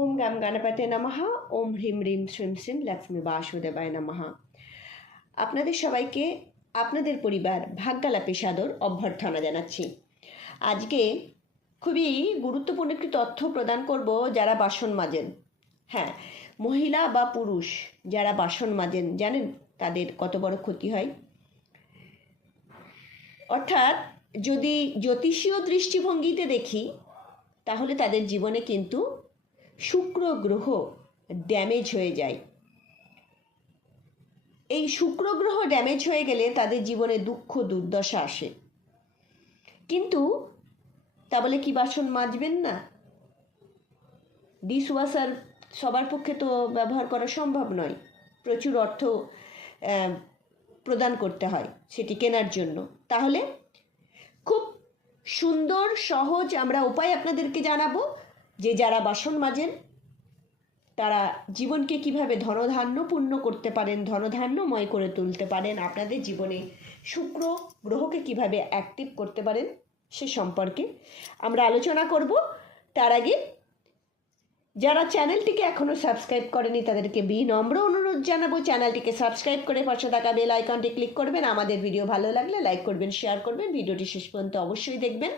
ওম গাম গণপতে নমঃ ওম হ্রিম রিম শ্রীম শ্রীম লক্ষ্মী বাসুদেবায় নমঃ আপনাদের সবাইকে, আপনাদের পরিবার ভাগ্যালাপে সাদর অভ্যর্থনা জানাচ্ছি। আজকে খুবই গুরুত্বপূর্ণ একটি তথ্য প্রদান করব যারা বাসন মাজেন। হ্যাঁ মহিলা বা পুরুষ যারা বাসন মাজেন, জানেন তাদের কত বড় ক্ষতি হয়? অর্থাৎ যদি জ্যোতিষীয় দৃষ্টিভঙ্গিতে দেখি, তাহলে তাদের জীবনে কিন্তু শুক্র গ্রহ ড্যামেজ হয়ে যায়। এই শুক্র গ্রহ ড্যামেজ হয়ে গেলে তাদের জীবনে দুঃখ, দুর্দশা আসে। কিন্তু তা বলে কি বাসন মাজবেন না? ডিশ ওয়াশার সবার পক্ষে তো ব্যবহার করা সম্ভব নয়। প্রচুর অর্থ প্রদান করতে হয় সেটি কেনার জন্য। তাহলে খুব সুন্দর, সহজ আমরা উপায় আপনাদেরকে জানাব। যে যারা বাসন মাজেন, তারা জীবনকে কীভাবে ধনধান্যপূর্ণ করতে পারেন, ধনধান্যময় করে তুলতে পারেন, আপনাদের জীবনে শুক্র গ্রহকে কীভাবে অ্যাক্টিভ করতে পারেন, সে সম্পর্কে আমরা আলোচনা করব। তার আগে, যারা চ্যানেলটিকে এখনও সাবস্ক্রাইব করেনি, তাদেরকে বিনম্র অনুরোধ জানাব। চ্যানেলটিকে সাবস্ক্রাইব করে পাশে থাকা বেল আইকনটি ক্লিক করবেন। আমাদের ভিডিও ভালো লাগলে লাইক করবেন, শেয়ার করবেন। ভিডিওটি শেষ পর্যন্ত অবশ্যই দেখবেন।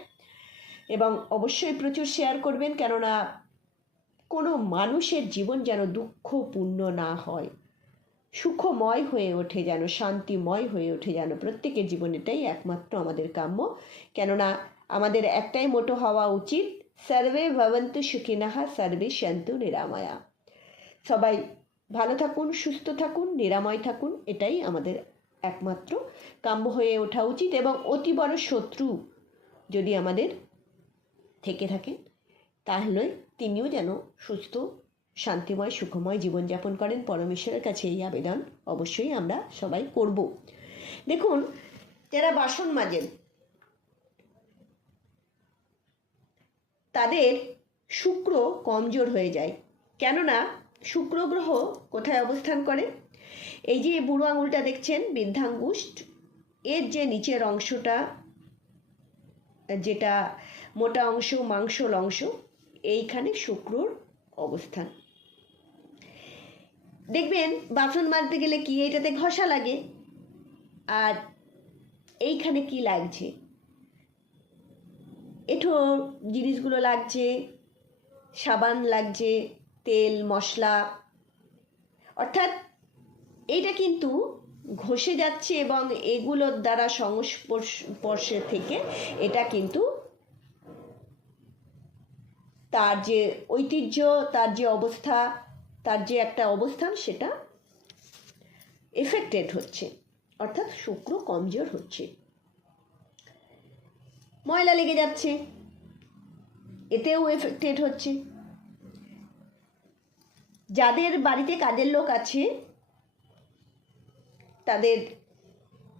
এবং অবশ্যই প্রচুর শেয়ার করবেন কেননা কোনো মানুষের জীবন যেন দুঃখপূর্ণ না হয়। সুখময় হয়ে ওঠে যেন, শান্তিময় হয়ে ওঠে যেন, প্রত্যেকের জীবন এটাই একমাত্র আমাদের কাম্য। কেননা আমাদের একটাই মোটো হওয়া উচিত, সর্বে ভবন্তু সুখিনাহা সর্বে সন্তু নিরাময়া। সবাই ভালো থাকুন, সুস্থ থাকুন, নিরাময় থাকুন, এটাই আমাদের একমাত্র কাম্য হয়ে ওঠা উচিত এবং অতি বড় শত্রু যদি আমাদের থেকে থাকেন, তাহলে তিনিও যেন সুস্থ, শান্তিময়, সুখময় জীবনযাপন করেন। পরমেশ্বরের কাছে এই আবেদন অবশ্যই আমরা সবাই করব। দেখুন, যারা বাসন মাজেন, তাদের শুক্র কমজোর হয়ে যায়। কেননা, শুক্র গ্রহ কোথায় অবস্থান করে? এই যে বুড়ো আঙুলটা দেখছেন, বৃদ্ধাঙ্গুষ্ঠ, এর যে নিচের অংশটা যেটা মোটা অংশ, মাংসল অংশ, এইখানে শুক্রর অবস্থান। দেখবেন, বাসন মাজতে গেলে কি এইটাতে ঘষা লাগে? আর এইখানে কি লাগছে? এঠো জিনিসগুলো লাগছে, সাবান লাগছে, তেল, মশলা। অর্থাৎ এইটা কিন্তু ঘষে যাচ্ছে এবং এগুলোর দ্বারা সংস্পর্শে থেকে এটা কিন্তু তার যে ঐতিহ্য, তার যে অবস্থা, তার যে একটা অবস্থান সেটা এফেক্টেড হচ্ছে। অর্থাৎ শুক্র কমজোর হচ্ছে। ময়লা লেগে যাচ্ছে। এতেও এফেক্টেড হচ্ছে। যাদের বাড়িতে কাজের লোক আছে তাদের,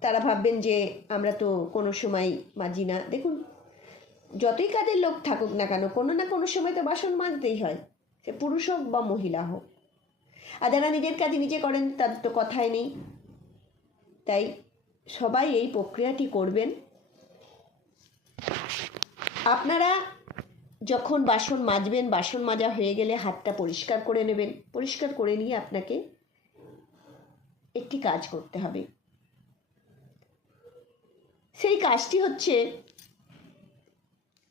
তারা ভাববেন যে আমরা তো কোনো সময় মাজি না। দেখুন, যতই কাজের লোক থাকুক না কেন, কোনো না কোনো সময় তো বাসন মাজতেই হয়, সে পুরুষ হোক বা মহিলা হোক। আর যারা নিজের কাজ নিজে করেন, তাদের তো কথাই নেই। তাই সবাই এই প্রক্রিয়াটি করবেন। আপনারা যখন বাসন মাজবেন, বাসন মাজা হয়ে গেলে হাতটা পরিষ্কার করে নেবেন। পরিষ্কার করে নিয়ে আপনাকে একটি কাজ করতে হবে। সেই কাজটি হচ্ছে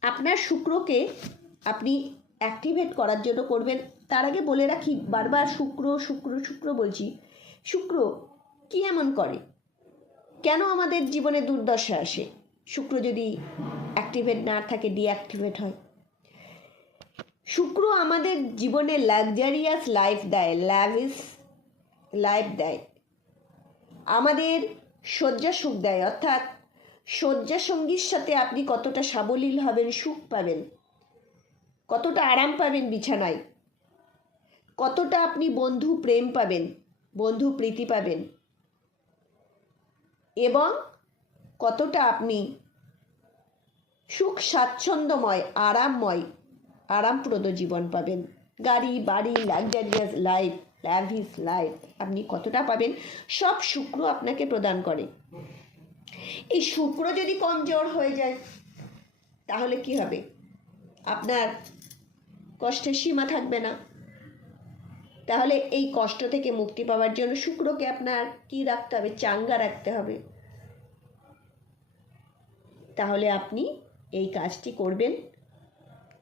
আপনার শুক্রকে আপনি অ্যাক্টিভেট করার জন্য করবেন। তার আগে বলে রাখি, বারবার শুক্র শুক্র শুক্র বলছি। শুক্র কি এমন করে? কেন আমাদের জীবনে দুর্দশা আসে? শুক্র যদি অ্যাক্টিভেট না থাকে ডিঅ্যাক্টিভেট হয়। শুক্র আমাদের জীবনে লাক্সারিয়াস লাইফ দেয় ল্যাভিস লাইফ দেয়। আমাদের শয্যা সুখ দেয়, অর্থাৎ শয্যা সঙ্গীর সাথে আপনি কতটা সাবলীল হবেন, সুখ পাবেন, কতটা আরাম পাবেন বিছানায়, কতটা আপনি বন্ধু প্রেম পাবেন, বন্ধু প্রীতি পাবেন এবং কতটা আপনি সুখ স্বাচ্ছন্দ্যময়, আরামময়, আরামপ্রদ জীবন পাবেন। গাড়ি, বাড়ি লাক্সারিয়াস লাইফ ল্যাভিস লাইফ আপনি কতটা পাবেন? সব শুক্র আপনাকে প্রদান করে। এই শুক্র যদি কমজোর হয়ে যায়, তাহলে কি হবে? আপনার কষ্টের সীমা থাকবে না। তাহলে এই কষ্ট থেকে মুক্তি পাওয়ার জন্য শুক্রকে আপনার কি রাখতে হবে? চাঙ্গা রাখতে হবে। তাহলে আপনি এই কাজটি করবেন।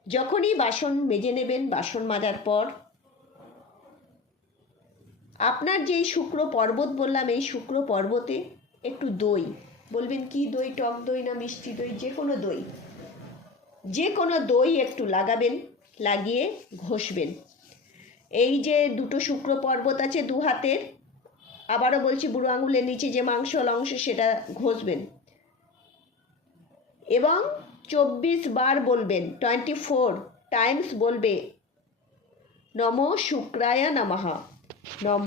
যখনই বাসন মেজে নেবেন, বাসন মাজার পর আপনার যেই শুক্র পর্বত বললাম, এই শুক্র পর্বতে একটু দই। বলবেন, কি দই? টক দই না মিষ্টি দই? যে কোনো দই। যে কোনো দই একটু লাগাবেন, লাগিয়ে ঘষবেন। এই যে দুটো শুক্র পর্বত আছে দু হাতের, আবারও বলছি বুড়ো আঙুলের নিচে যে মাংস অংশ সেটা ঘষবেন। এবং চব্বিশ বার বলবেন টোয়েন্টি ফোর টাইমস বলবে, নম শুক্রায় নমঃ। নম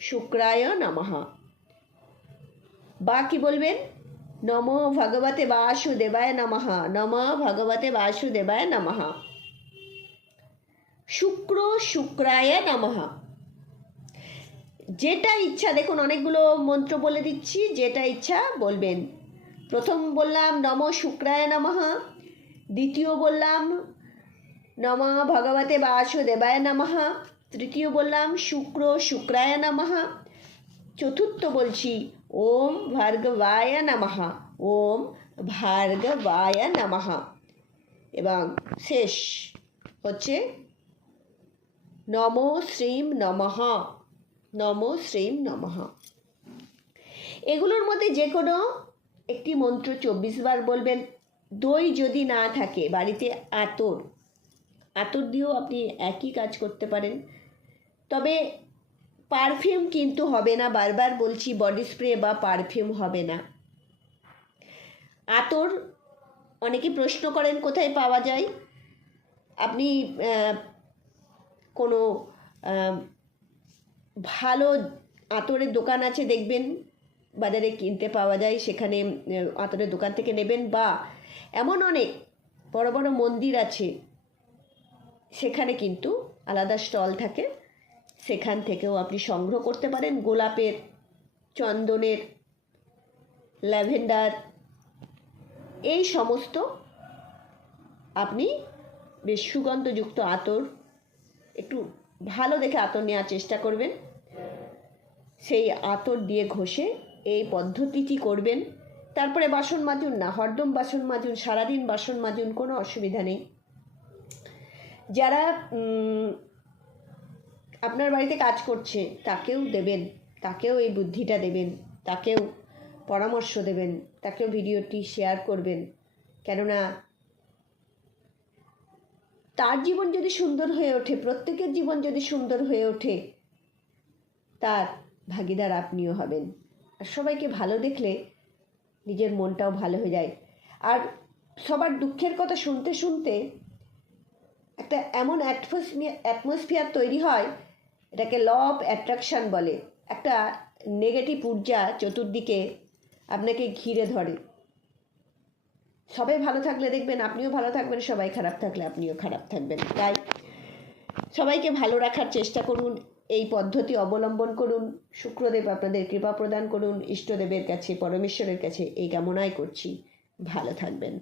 শুক্রায় নমঃ। বা কি বলবেন? নম ভগবতে বাসুদেবায় নমঃ। নম ভগবতে বাসুদেবায় নমঃ। শুক্র শুক্রায় নমঃ। যেটা ইচ্ছা, দেখুন, অনেকগুলো মন্ত্র বলে দিচ্ছি, যেটা ইচ্ছা বলবেন। প্রথম বললাম, নম শুক্রায় নমঃ। দ্বিতীয় বললাম, নম ভগবতে বাসুদেবায় নমঃ। তৃতীয় বললাম, শুক্র শুক্রায় নমঃ। চতুর্থ বলছি, ওম ভার্গবায় নমঃ। ওম ভার্গবায় নমঃ। এবং শেষ হচ্ছে, নম শ্রীম নমঃ। নম শ্রীম নমঃ। এগুলোর মধ্যে যে কোনো একটি মন্ত্র চব্বিশ বার বলবেন। দই যদি না থাকে, বাড়িতে আতর আতর দিয়েও আপনি একই কাজ করতে পারেন। তবে পারফিউম কিন্তু হবে না। বারবার বলছি, বডি স্প্রে বা পারফিউম হবে না। আতর, অনেকে প্রশ্ন করেন, কোথায় পাওয়া যায়? আপনি কোনো ভালো আতরের দোকান আছে দেখবেন, বাজারে কিনতে পাওয়া যায়, সেখানে আতরের দোকান থেকে নেবেন, বা এমন অনেক বড় বড় মন্দির আছে, সেখানে কিন্তু আলাদা স্টল থাকে। সেখান থেকেও আপনি সংগ্রহ করতে পারেন। গোলাপের, চন্দনের, ল্যাভেন্ডার, এই সমস্ত আপনি বেশ সুগন্ধযুক্ত আতর, একটু ভালো দেখে আতর নেওয়ার চেষ্টা করবেন। সেই আতর দিয়ে ঘষে এই পদ্ধতিটি করবেন। তারপরে বাসন মাজুন না, হরদম বাসন মাজুন, সারাদিন বাসন মাজুন, কোনো অসুবিধা নেই। যারা আপনার বাড়িতে কাজ করছে, তাকেও দেবেন, তাকেও এই বুদ্ধিটা দেবেন, তাকেও পরামর্শ দেবেন, তাকেও ভিডিওটি শেয়ার করবেন। কেননা, তার জীবন যদি সুন্দর হয়ে ওঠে, প্রত্যেকের জীবন যদি সুন্দর হয়ে ওঠে, তার ভাগিদার আপনিও হবেন। আর সবাইকে ভালো দেখলে নিজের মনটাও ভালো হয়ে যায়। আর সবার দুঃখের কথা শুনতে শুনতে একটা এমন অ্যাটমসফিয়ার তৈরি হয় এটাকে ল অফ অ্যাট্রাকশান বলে। একটা নেগেটিভ ঊর্জা চতুর্দিকে আপনাকে ঘিরে ধরে। সবাই ভালো থাকলে দেখবেন, আপনিও ভালো থাকবেন, সবাই খারাপ থাকলে আপনিও খারাপ থাকবেন। তাই সবাইকে ভালো রাখার চেষ্টা করুন, এই পদ্ধতি অবলম্বন করুন। শুক্রদেব আপনাদের কৃপা প্রদান করুন, ইষ্টদেবের কাছে, পরমেশ্বরের কাছে এই কামনাই করছি। ভালো থাকবেন।